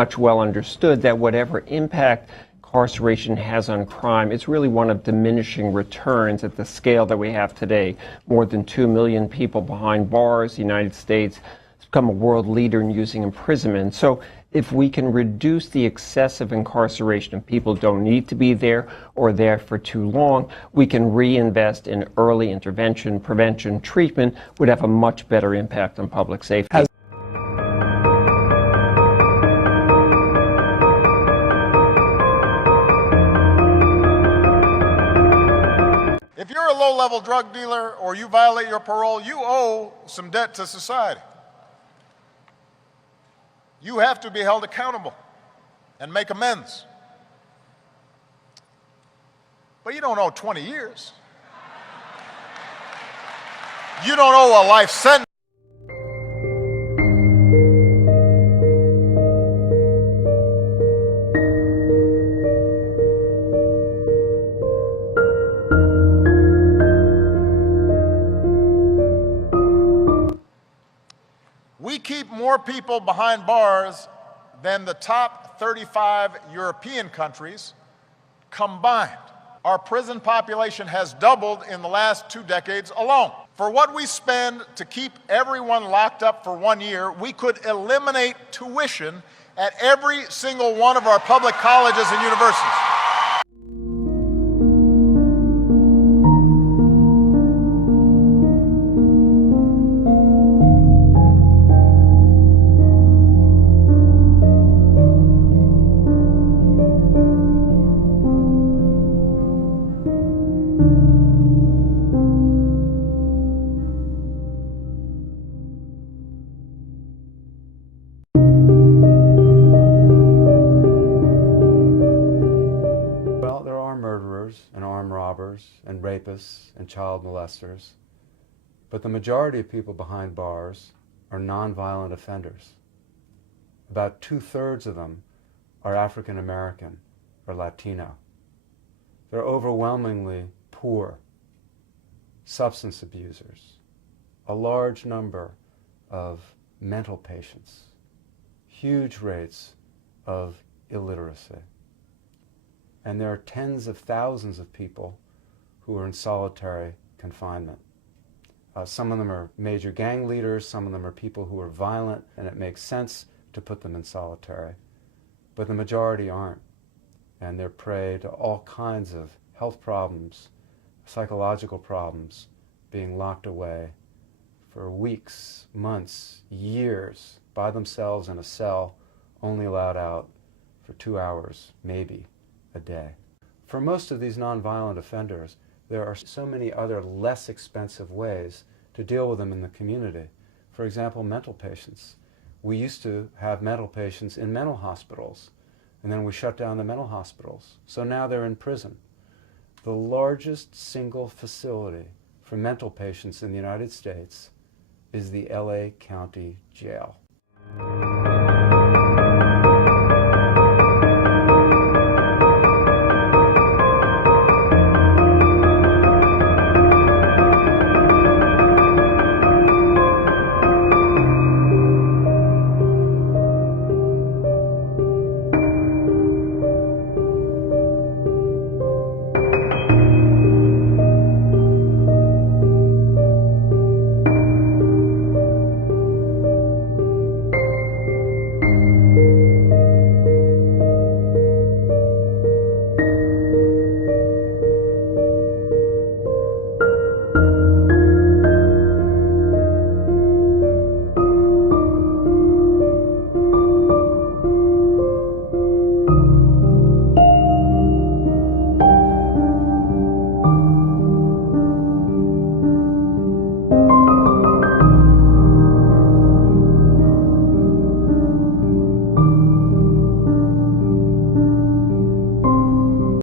much well understood that whatever impact incarceration has on crime, it's really one of diminishing returns at the scale that we have today. More than 2 million people behind bars. The United States has become a world leader in using imprisonment. So if we can reduce the excessive incarceration of people who don't need to be there or there for too long, we can reinvest in early intervention, prevention, treatment, would have a much better impact on public safety. If you're a low-level drug dealer or you violate your parole, you owe some debt to society. You have to be held accountable and make amends. But you don't owe 20 years. You don't owe a life sentence. We keep more people behind bars than the top 35 European countries combined. Our prison population has doubled in the last 2 decades alone. For what we spend to keep everyone locked up for 1 year, we could eliminate tuition at every single one of our public colleges and universities. And armed robbers and rapists and child molesters, but the majority of people behind bars are nonviolent offenders. About 2/3 of them are African American or Latino. They're overwhelmingly poor, substance abusers, a large number of mental patients, huge rates of illiteracy. And there are tens of thousands of people who are in solitary confinement. Some of them are major gang leaders, some of them are people who are violent, and it makes sense to put them in solitary. But the majority aren't, and they're prey to all kinds of health problems, psychological problems, being locked away for weeks, months, years, by themselves in a cell, only allowed out for 2 hours, maybe, a day. For most of these nonviolent offenders, there are so many other less expensive ways to deal with them in the community. For example, mental patients. We used to have mental patients in mental hospitals, and then we shut down the mental hospitals. So now they're in prison. The largest single facility for mental patients in the United States is the LA County Jail.